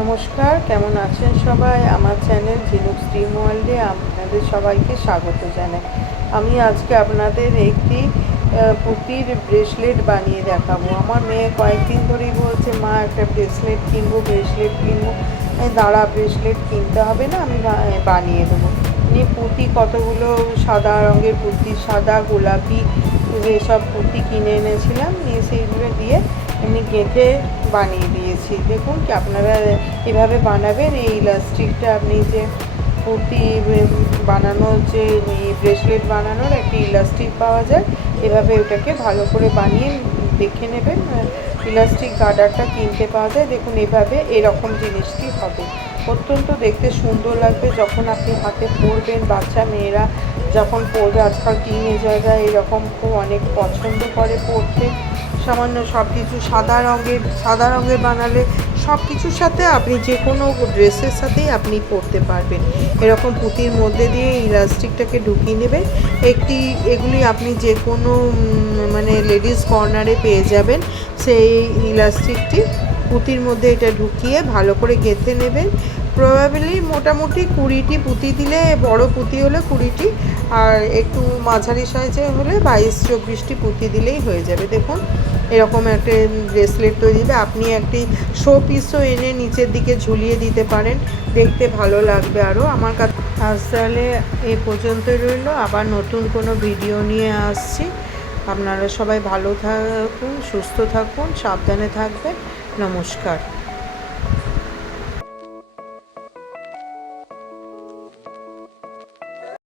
নমস্কার, কেমন আছেন সবাই? আমার চ্যানেল ঝিনুক ড্রিম ওয়ার্ল্ডে আপনাদের সবাইকে স্বাগত জানাই। আমি আজকে আপনাদের একটি পুঁতির ব্রেসলেট বানিয়ে দেখাবো। আমার মেয়ে কয়েকদিন ধরেই বলছে, মা একটা ব্রেসলেট কিনবো, ব্রেসলেট কিনবো। দাঁড়া, ব্রেসলেট কিনতে হবে না, আমি বানিয়ে দেবো। নিয়ে পুঁতি কতগুলো সাদা রঙের পুঁতি, সাদা গোলাপি যেসব পুঁতি কিনে এনেছিলাম, নিয়ে সেইগুলো দিয়ে এমনি গেঁথে বানিয়ে দিয়েছি। দেখুন কি আপনারা এভাবে বানাবেন। এই ইলাস্টিকটা আপনি যে পুঁতি বানানোর যে ব্রেসলেট বানানোর একটি ইলাস্টিক পাওয়া যায়, এভাবে ওটাকে ভালো করে বানিয়ে দেখে নেবেন। ইলাস্টিক গার্ডারটা কিনতে পাওয়া যায়। দেখুন এভাবে এরকম জিনিসটি হবে, অত্যন্ত দেখতে সুন্দর লাগবে যখন আপনি হাতে পরবেন। বাচ্চা মেয়েরা যখন পরবে, আজকাল টিনেজাররা এরকম খুব অনেক পছন্দ করে পরতে। সামান্য সব কিছু সাদা রঙের বানালে সব কিছুর সাথে আপনি যে কোনো ড্রেসের সাথেই আপনি পরতে পারবেন। এরকম পুঁতির মধ্যে দিয়ে ইলাস্টিকটাকে ঢুকিয়ে নেবেন। এগুলি আপনি যে কোনো মানে লেডিস কর্নারে পেয়ে যাবেন। সেই ইলাস্টিকটি পুঁতির মধ্যে এটা ঢুকিয়ে ভালো করে গেঁথে নেবেন। প্রবাবলি মোটামুটি 20টি পুঁতি দিলে, বড় পুঁতি হলে 20টি, আর একটু মাঝারি সাইজে হলে 22-24টি পুঁতি দিলেই হয়ে যাবে। দেখুন এরকম একটা ব্রেসলেট তৈরি হবে। আপনি একটি শো পিসও এনে নিচের দিকে ঝুলিয়ে দিতে পারেন, দেখতে ভালো লাগবে আরও। আমার কাছে আজ তাহলে এই পর্যন্তই রইল। আবার নতুন কোনো ভিডিও নিয়ে আসছি। আপনারা সবাই ভালো থাকুন, সুস্থ থাকুন, সাবধানে থাকবেন। নমস্কার।